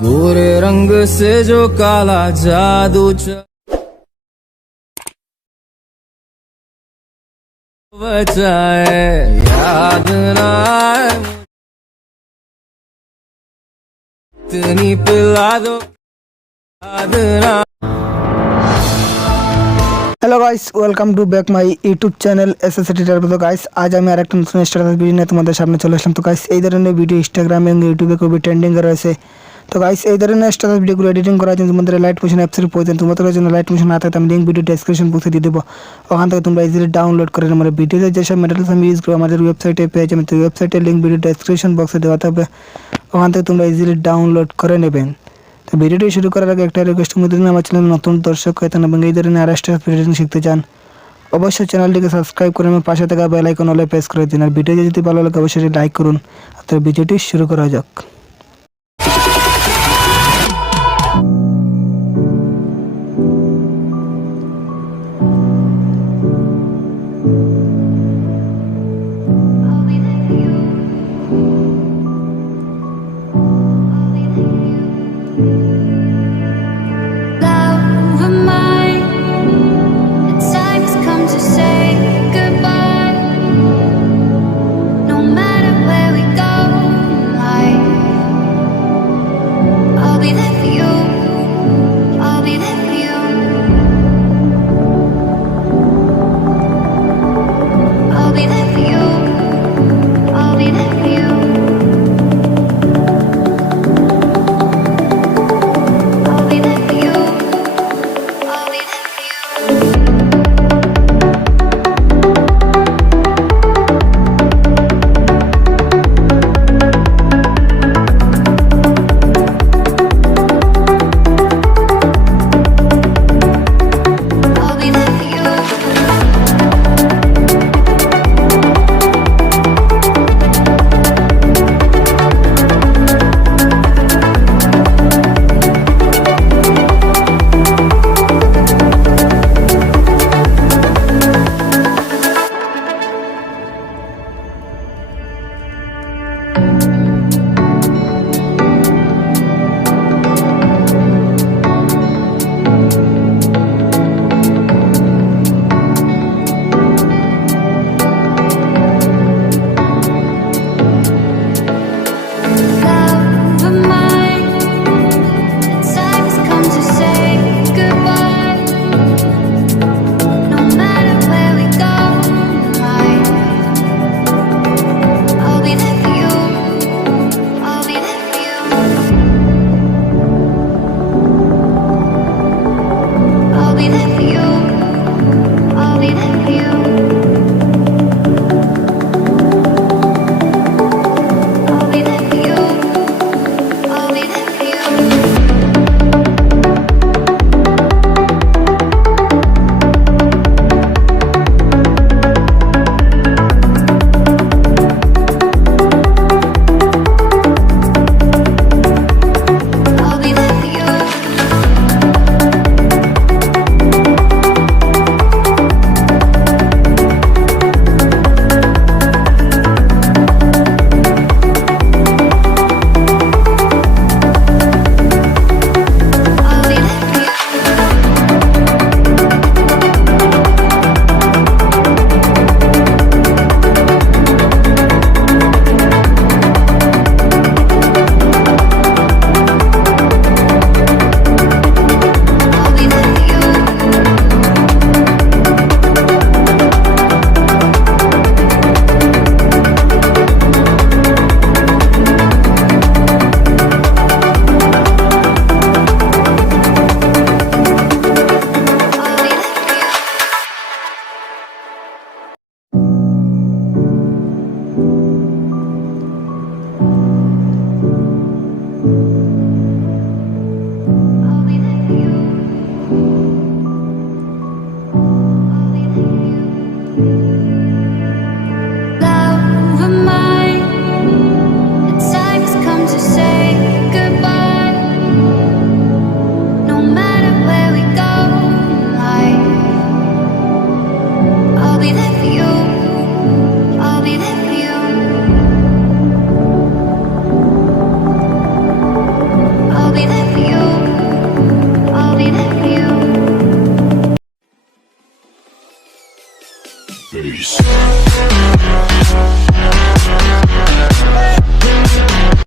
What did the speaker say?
गोरे रंग से जो काला जादू बचाए याद ना आए इतनी पिला दो याद ना। Hello guys, welcome to back my YouTube channel SS tutorial. তো গাইস আজ আমি আরেকটা নতুন স্ট্যাটাস ভিডিও নিয়ে তোমাদের সামনে চলে আসলাম। তো গাইস এই ধরনের ভিডিও ইনস্টাগ্রাম এবং ইউটিউবে খুবই ট্রেন্ডিং এ রয়েছে। তো গাইস এই ধরনের স্ট্যাটাস ভিডিওগুলো এডিটিং করার জন্য তোমাদের লাইট মোশন অ্যাপসের প্রয়োজন। তোমাদের জন্য লাইট মোশন না থাকলে আমি লিঙ্ক ভিডিও ডেসক্রিপশন বক্সে দিয়ে দেবো, ওখান থেকে তোমরা ইজিলি ডাউনলোড করে আমার ভিডিওতে যেসব ম্যাটেরিয়ালস আমি ইউজ করি আমাদের ওয়েবসাইটে পেয়ে যাবেন। তো ওয়েবসাইটের লিঙ্ক ভিডিও ডেসক্রিপশন বক্সে দেওয়া থাকবে, ওখান থেকে তোমরা ইজিলি ডাউনলোড করে নেবেন। তো ভিডিওটি শুরু করার আগে একটা রিকোয়েস্ট, যদি আমার চ্যানেল নতুন দর্শক হয়ে থাকেন এবং এই ধরনের আর স্ট্যাটাস ভিডিও শিখতে চান অবশ্যই চ্যানেলটিকে সাবস্ক্রাইব করে এবং পাশে থাকা বেল আইকন অলে প্রেস করে দিন। আর ভিডিও যদি ভালো লাগে অবশ্যই লাইক করুন। আর ভিডিওটি শুরু করা যাক।